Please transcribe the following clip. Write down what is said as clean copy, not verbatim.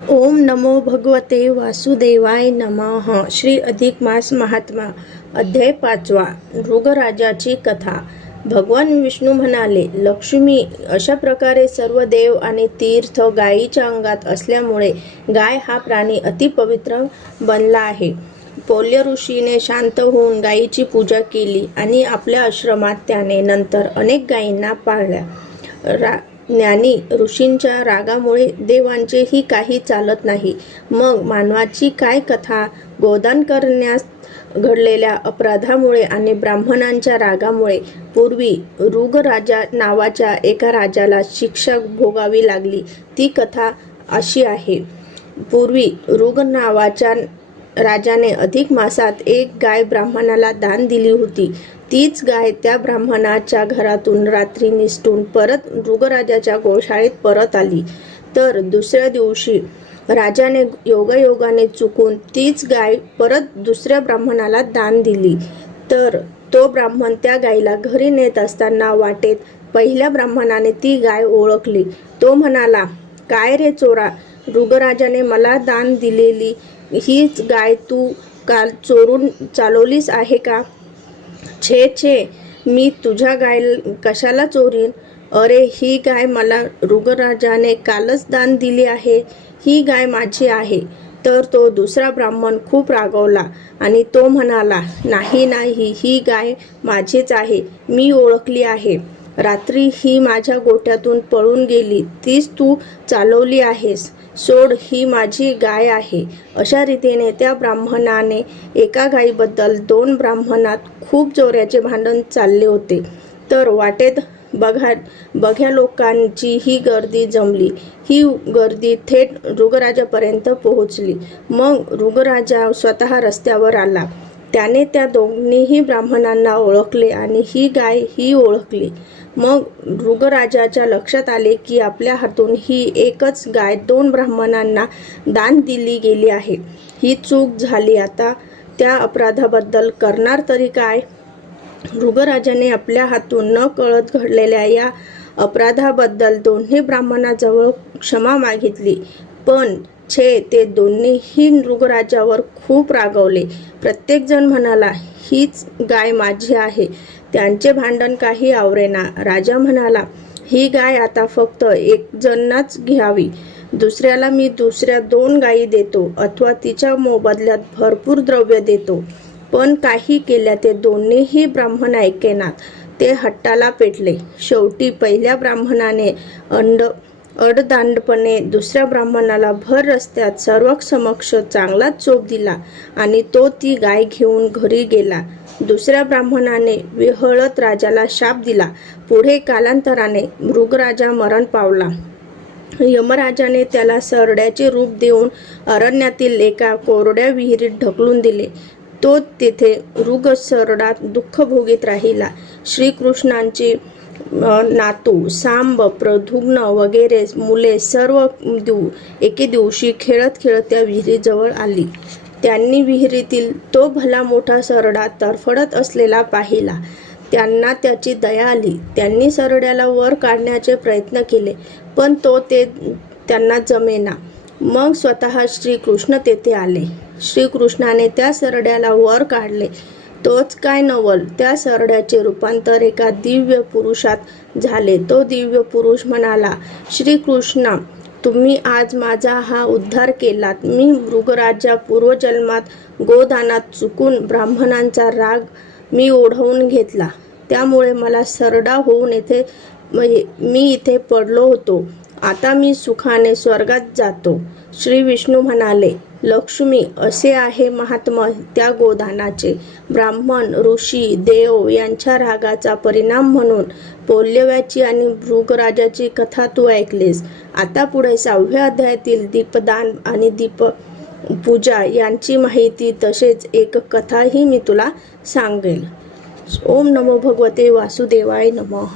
ओम नमो भगवते वासुदेवाय नमः। श्री अधिक मास महात्मा अध्याय 5वा। मृगराजाची कथा। भगवान विष्णू म्हणाले, लक्ष्मी, अशा प्रकारे सर्व देव आणि तीर्थ गायीच्या अंगात असल्यामुळे गाय हा प्राणी अतिपवित्र बनला आहे. पौल्य ऋषीने शांत होऊन गायीची पूजा केली आणि आपल्या आश्रमात त्याने नंतर अनेक गायींना पाळल्या. ज्ञानी ऋषींच्या रागामुळे देवांचेही काही चालत नाही. मग मानवाची काय कथा? गोदान करण्यास घडलेल्या अपराधामुळे आणि ब्राह्मणांच्या रागामुळे पूर्वी ऋगराजा नावाच्या एका राजाला शिक्षा भोगावी लागली. ती कथा अशी आहे. पूर्वी ऋग नावाच्या राजाने अधिक मासात एक गाय ब्राह्मणाला दान दिली होती. तीच गाय त्या ब्राह्मणाच्या घरातून रात्री निसटून परत ऋगराजाच्या गोशाळेत परत आली. तर दुसऱ्या दिवशी राजाने योगायोगाने चुकून तीच गाय परत दुसऱ्या ब्राह्मणाला दान दिली. तर तो ब्राह्मण त्या गायीला घरी नेत असताना वाटेत पहिल्या ब्राह्मणाने ती गाय ओळखली. तो म्हणाला, काय रे चोरा, ऋगराजाने मला दान दिलेली हीच गाय तू काल चोरून चालवलीस आहे का? छे छे, मी तुझ्या गाय कशाला चोरीन? अरे, ही गाय मला ऋगराजाने कालच दान दिली आहे. ही गाय माझी आहे. तर तो दुसरा ब्राह्मण खूप रागावला आणि तो म्हणाला, नाही नाही, ही गाय माझीच आहे. मी ओळखली आहे. रात्री ही माझ्या गोठ्यातून पळून गेली, तीच तू चालवली आहेस. सोड, ही माझी गाय आहे. अशा रीतीने त्या ब्राह्मणाने एका गायीबद्दल दोन ब्राह्मणात खूप जोराचे भांडण चालले होते. तर वाटेत बघ्या लोकांची ही गर्दी जमली. ही गर्दी थेट ऋगराजापर्यंत पोहोचली. मग ऋगराजा स्वतः रस्त्यावर आला. त्याने त्या दोन्हीही ब्राह्मणांना ओळखले आणि ही गाय ही ओळखली. मग ऋगराजाच्या लक्षात आले की आपल्या हातून ही एकच गाय दोन ब्राह्मणांना दान दिली गेली आहे. ही चूक झाली. आता त्या अपराधाबद्दल करणार तरी काय? ऋगराजाने आपल्या हातून न कळत घडलेल्या या अपराधाबद्दल दोन्ही ब्राह्मणाजवळ क्षमा मागितली. पण छे, ते दोन्हीही ऋगराजावर खूप रागावले. प्रत्येकजण म्हणाला, हीच गाय माझी आहे. त्यांचे भांडण काही आवरेना. राजा म्हणाला, ही गाय आता फक्त एक जणांनाच घ्यावी. दुसऱ्याला मी दुसऱ्या दोन गायी देतो अथवा तिच्या मोबदल्यात भरपूर द्रव्य देतो. पण काही केल्या ते दोन्हीही ब्राह्मण ऐकेनात. ते हट्टाला पेटले. शेवटी पहिल्या ब्राह्मणाने अडदांडपणे दुसऱ्या ब्राह्मणाला भर रस्त्यात सर्वांसमक्ष चांगलाच चोप दिला आणि तो ती गाय घेऊन घरी गेला. दुसऱ्या ब्राह्मणाने विहळत राजाला शाप दिला. पुढे कालांतराने मृगराजा मरण पावला. यमराजाने त्याला सरड्याचे रूप देऊन अरण्यातील एका कोरड्या विहिरीत ढकलून दिले. तो तिथे ऋगसरडा दुःख भोगीत राहिला. श्रीकृष्णांची नातू सांब, प्रद्युम्न वगैरे मुले सर्व एके दिवशी खेळत खेळत त्या विहिरीजवळ आली. त्यांनी विहिरीतील तो भला मोठा सरडा तरफडत असलेला पाहिला. त्यांना त्याची दया आली. त्यांनी सरड्याला वर काढण्याचे प्रयत्न केले, पण ते त्यांना जमेना. मग स्वतः श्रीकृष्ण तेथे आले. श्रीकृष्णाने त्या सरड्याला वर काढले. तोच काय नवल, त्या सरड्याचे रूपांतर एका दिव्य पुरुषात झाले. तो दिव्य पुरुष म्हणाला, श्रीकृष्णा, तुम्ही आज माझा हा उद्धार केलात. मी मृगराजा पूर्वजन्मात गोदानात चुकून ब्राह्मणांचा राग मी ओढवून घेतला. त्यामुळे मला सरडा होऊन मी इथे पडलो होतो. आता मी सुखाने स्वर्गात जातो. श्री विष्णू म्हणाले, लक्ष्मी, असे आहे महात्म्य त्या गोदानाचे. ब्राह्मण, ऋषी, देव यांच्या रागाचा परिणाम म्हणून पौल्यवाची आणि मृगराजाची कथा तू ऐकलीस. आता पुढे 6व्या अध्यायातील दीपदान आणि दीपपूजा यांची माहिती तसेच एक कथाही मी तुला सांगेल. ओम नमो भगवते वासुदेवाय नमः.